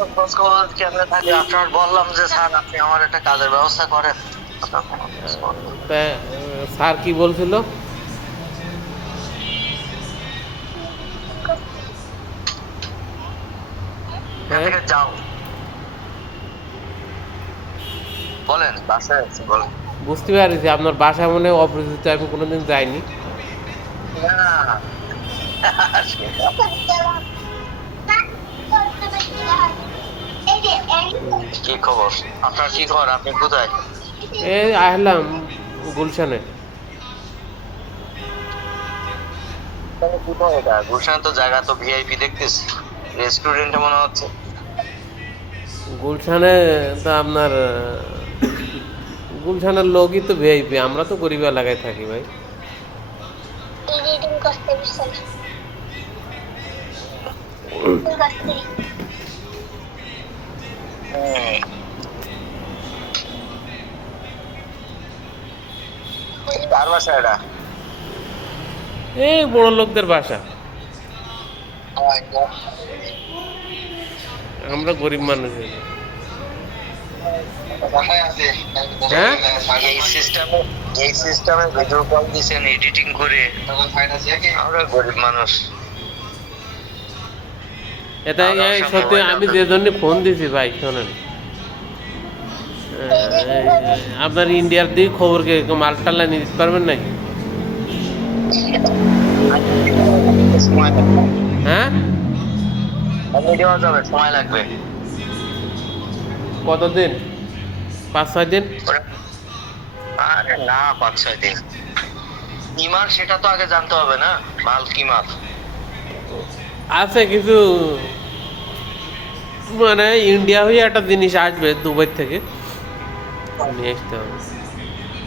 খোঁজ খবর কেমনে থাকে আপনার বললাম যে স্যার আপনি আমার একটা কাজের ব্যবস্থা করেন। তা স্যার কি বলছিল? এখান হ্যাঁ, থেকে যাও, বলেন বাসায় আছি বলেন। বুঝতে পারছি আপনার বাসা মনে হয় অপরিচিত, আমি কোনোদিন যাইনি। না কি খবর আপনার, কি খবর, আপনি কোথায়? এই আসলাম গুলশানে। কোথায় এটা? গুলশান তো জায়গা তো ভিআইপি দেখতেছি, রেস্টুরেন্টে মনে হচ্ছে। গুলশানে তো আপনার গুলশানের লোকই তো ভিআইপি, আমরা তো গরিব এলাকায় থাকি ভাই। কার বাসা এটা? এই বড় লোকদের বাসা, আমরা গরিব মানুষ হই। হ্যাঁ, এই সিস্টেমে, এই সিস্টেমে ভিডিও কল দিছেন এডিটিং করে, আমরা গরিব মানুষ। এটা আপনার এই সামনে সত্যি মোবাইল আমি আপনার, যে জন্য ফোন দিছি ভাই শোনেন, আপনার ইন্ডিয়ার দিকে খবর কে মালটাল নিয়ে দিতে পারবেন নাকি? সময় লাগবে, হ্যাঁ, এমনি দেওয়া যাবে, সময় লাগবে। কতদিন? 5-6 দিন? আরে না, 5-6 দিন। কি মাল সেটা তো আগে জানতে হবে না, মাল কি মাল। আছে কিছু, মানে ইন্ডিয়া হয়ে একটা জিনিস আসবে দুবাই থেকে, নিয়ে আসতে হবে।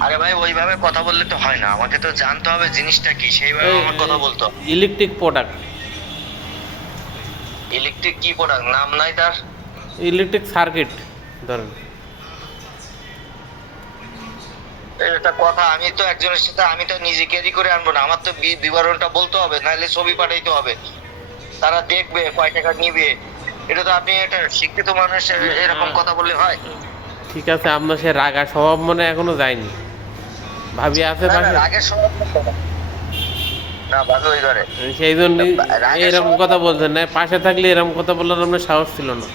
আরে ভাই ওইভাবে কথা বললে তো হয় না, আমাকে তো জানতে হবে জিনিসটা কি, সেইভাবে এই আমার কথা বলতো। ইলেকট্রিক প্রোডাক্ট, ইলেকট্রিক কি প্রোডাক্ট, নাম নাই তার? ইলেকট্রিক সার্কিট ধরেন। এটা কথা, আমি তো একজনের সাথে আমি তো নিজে ক্যারি করে আনবো না, আমার তো বিবরণটা বলতে হবে, নাহলে ছবি পাঠাইতে হবে, তারা দেখবে কয় টাকা নিবে। এটা তো আপনি একটা শিক্ষিত মানুষ এরকম কথা বললে হয়? ঠিক আছে, আপনার সে রাগা স্বভাব মনে এখনো যায়নি, ভাবি আছে না না, পাশে, রাগের সময় না, ভালো ওই ঘরে সেই জন্যই রাগের এরকম সময় কথা বলছেন না, পাশে থাকলে এরকম কথা বলার আপনার সাহস ছিল না।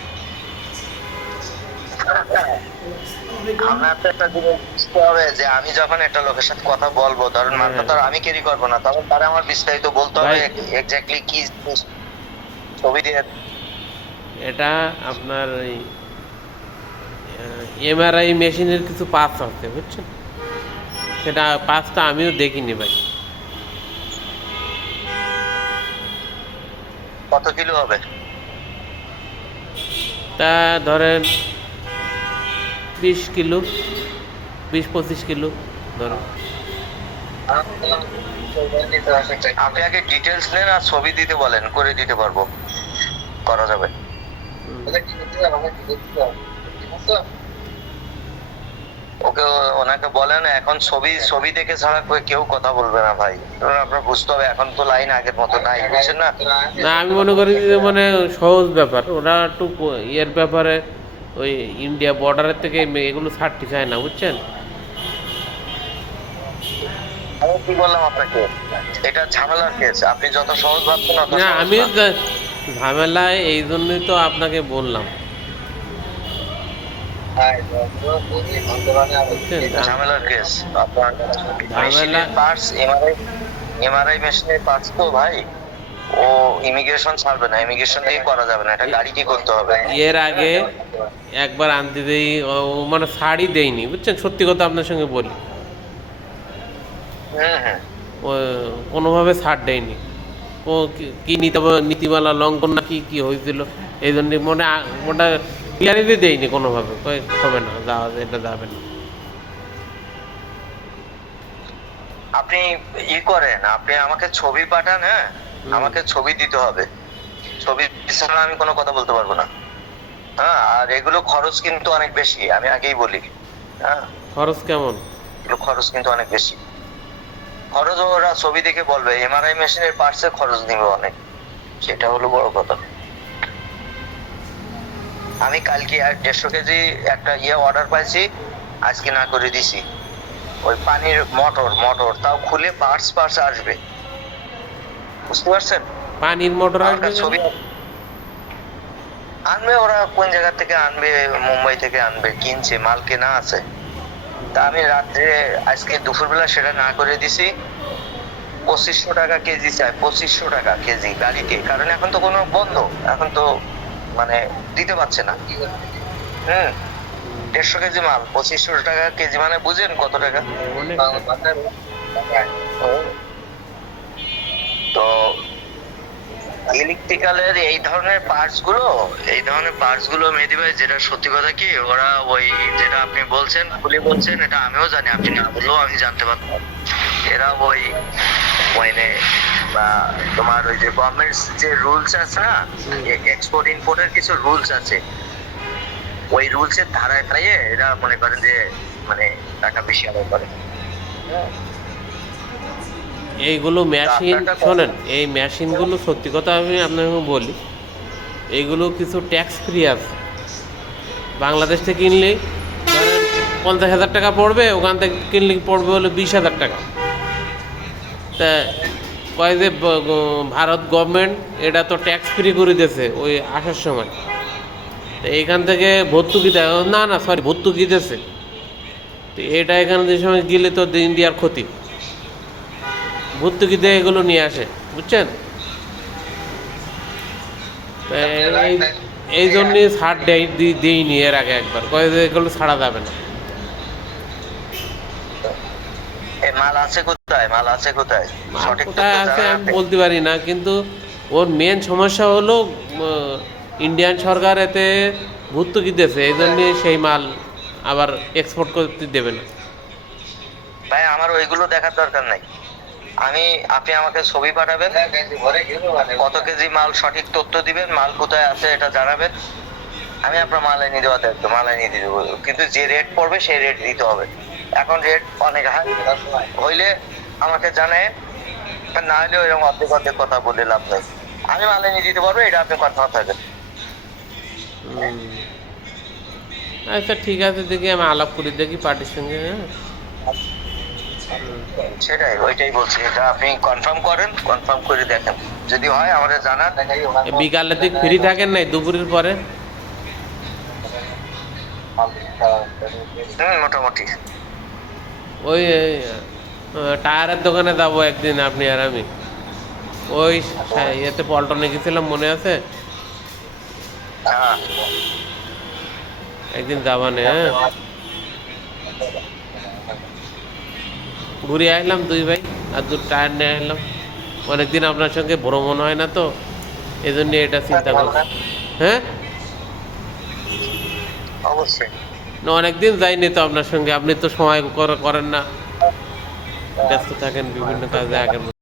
আপনার তো একটা জিনিস বুঝতে হবে যে আমি যখন একটা লোকের সাথে কথা বলবো, ধরুন মালটা হ্যাঁ তো আর আমি ক্যারি করবো না, তখন তারা আমার বিস্তারিত বলতে হবে ভাই, এক্স্যাক্টলি কি জিনিস, ছবি দিয়ে। এটা আপনার ওই এমআরআই মেশিনের কিছু পার্টস আছে বুঝছেন, সেটা পার্টসটা আমিও দেখিনি ভাই। কত কিলো হবে? তা ধরেন 20 কিলো, 20-25 কিলো ধরেন। আপনি আগে ডিটেলস নেন আর ছবি দিতে বলেন, করে দিতে পারবো, করা যাবে। হুম। ওকে, ওনাকে বলেন এখন ছবি ছবি দেখে ছাড়া কেউ কথা বলবে না ভাই, কারণ আপনার বুঝতে হবে এখন তো লাইন আগের মতো নাই, বুঝছেন না? না আমি মনে করি যে মানে সহজ ব্যাপার, ওরা একটু ইয়ের ব্যাপারে ওই ইন্ডিয়া বর্ডারের থেকে এগুলো ছাড়তে চায় না বুঝছেন। আমি কি বললাম আপনাকে, এটা ঝামেলার কেস, আপনি যত সহজ ভাবছেন অত না সহজ আমি না। ঝামেলায় এই জন্যই তো আপনাকে বললাম বুঝছেন। ঝামেলার কেস আপনার, ঝামেলা, মেশিনের পার্টস, এমআরআই, এমআরআই মেশিনের পার্টস তো ভাই, ও ইমিগ্রেশন ছাড়বে না, ইমিগ্রেশন দিয়ে করা যাবে না, এটা গাড়ি কি করতে হবে। এর আগে একবার আনতে দেই, ও মানে শাড়ি দেয়নি বুঝছেন, সত্যি কথা আপনার সঙ্গে বলি, হ্যাঁ হ্যাঁ, ও কোনোভাবে ছাড় দেয়নি। ও কি নীতিমালা লঙ্ঘন না কি কি হয়েছিল, এই জন্য মনে ওটা ক্লিয়ারিটি দেয়নি কোনোভাবে, হবে না যাওয়া, এটা যাবে না। আপনি করেন, আপনি আমাকে ছবি পাঠান, হ্যাঁ, হুম। আমাকে ছবি দিতে হবে, ছবি ছাড়া আমি কোনো কথা বলতে পারবো না। হ্যাঁ, আর এগুলো খরচ কিন্তু অনেক বেশি, আমি আগেই বলি। হ্যাঁ, খরচ কেমন? এগুলো খরচ কিন্তু অনেক বেশি। খরচ ওরা ছবি দেখে বলবে, এমআরআই মেশিনের পার্টসে খরচ নিবে অনেক, সেটা হলো বড় কথা। আমি কালকে 150 কেজি একটা অর্ডার পাইছি, আজকে না করে দিছি। ওই পানির মোটর তাও খুলে পার্টস আসবে, বুঝতে পারছেন? পানির মোটর আমার আসবে কাছে কেন? ছবি আনবে ওরা, কোন জায়গা থেকে আনবে, মুম্বাই থেকে আনবে, কিনছে, মাল কেনা আছে। তা আমি রাত্রে আজকে দুপুরবেলা সেটা না করে দিছি। 2500 টাকা কেজি চাই, 2500 টাকা কেজি গাড়িতে, কারণ এখন তো কোনো বন্ধ, এখন তো মানে দিতে পারছে না। 150 কেজি মাল 2500 টাকা কেজি, মানে বুঝেন কত টাকা? অনেক তো ইলেকট্রিক্যালের এই ধরনের পার্টস গুলো মেহেদি ভাই, যেটা সত্যি কথা কি, ওরা ওই যেটা আপনি বলছেন, খুলে বলছেন, এটা আমিও জানি, আপনি না বললেও আমি জানতে পারতাম। এরা ওই মানে বা তোমার ওই যে গভর্নমেন্টস যে রুলস আছে না, এক্সপোর্ট ইম্পোর্টের কিছু রুলস আছে, ওই রুলসের ধারায় খাইয়ে এরা মনে করেন যে মানে টাকা বেশি আদায় করে। এইগুলো মেশিন, আপনারটা শোনেন, এই মেশিনগুলো সত্যি কথা আমি আপনাকে বলি, এইগুলো কিছু ট্যাক্স ফ্রি আছে। বাংলাদেশ থেকে কিনলেই ধরেন 50,000 টাকা পড়বে, ওখান থেকে কিনলে পড়বে হলো 20,000 টাকা। তা কয় যে ভারত গভর্নমেন্ট এটা তো ট্যাক্স ফ্রি করে দিয়েছে ওই আসার সময়, তো এইখান থেকে ভর্তুকি দেয়, না না সরি ভর্তুকি দিয়েছে। তো এটা এখানে যে সময় গেলে তো ইন্ডিয়ার ক্ষতি, ভর্তুকি দিয়ে এগুলো নিয়ে আসে, বুঝছেন? তো এই জন্যই ছাড় দিইনি এর আগে একবার, কয়ে যে এগুলো ছাড়া যাবে না। মাল আছে কোথায় মাল সঠিক কোথায় তথ্য আছে জানা আমি আছে? বলতে পারি না, কিন্তু ওর মেন সমস্যা হলো ইন্ডিয়ান সরকার এতে ভর্তুকি দিয়েছে, এই জন্যে সেই মাল আবার এক্সপোর্ট করতে দেবে না। ভাই আমার ওইগুলো দেখার দরকার নাই। আপনি আমাকে ছবি পাঠাবেন, কত কেজি মাল, সঠিক তথ্য দিবেন, মাল কোথায় আছে এটা জানাবেন, আমি আপনার মাল এনে দেওয়া দেখবো, মাল এনে দিয়ে দেবো, কিন্তু যে রেট পড়বে সেই রেট দিতে হবে। এখন রেট অনেক হাই হইলে আমাকে জানায়, না হলে ওইরকম অর্ধেক কথা বলে লাভ নেই। আমি মাল এনে দিতে পারবো, এটা আপনি কনফার্ম থাকবেন। আচ্ছা ঠিক আছে, দেখি আমি আলাপ করি, দেখি পার্টির সঙ্গে। হ্যাঁ সেটাই, ওইটাই বলছি, এটা আপনি কনফার্ম করেন, কনফার্ম করে দেখেন, যদি হয় আমাদের জানান। বিকালের দিক ফ্রি থাকেন নাই দুপুরের পরে? মোটামুটি। ওই টায়ারের দোকানে যাবো একদিন, আপনি আর আমি। ওই ইয়েতে পল্টনে গেছিলাম, মনে আছে? হ্যাঁ, একদিন যাবানে। হ্যাঁ ঘুরে আসলাম দুই ভাই, আর দু টায়ার নিয়ে আসলাম। অনেকদিন আপনার সঙ্গে ভ্রমণ হয় না তো, এই জন্য এটা চিন্তা করছি। হ্যাঁ অবশ্যই। না, অনেকদিন যাইনি তো আপনার সঙ্গে, আপনি তো সময় করেন না, ব্যস্ত থাকেন বিভিন্ন কাজে আগের মতো।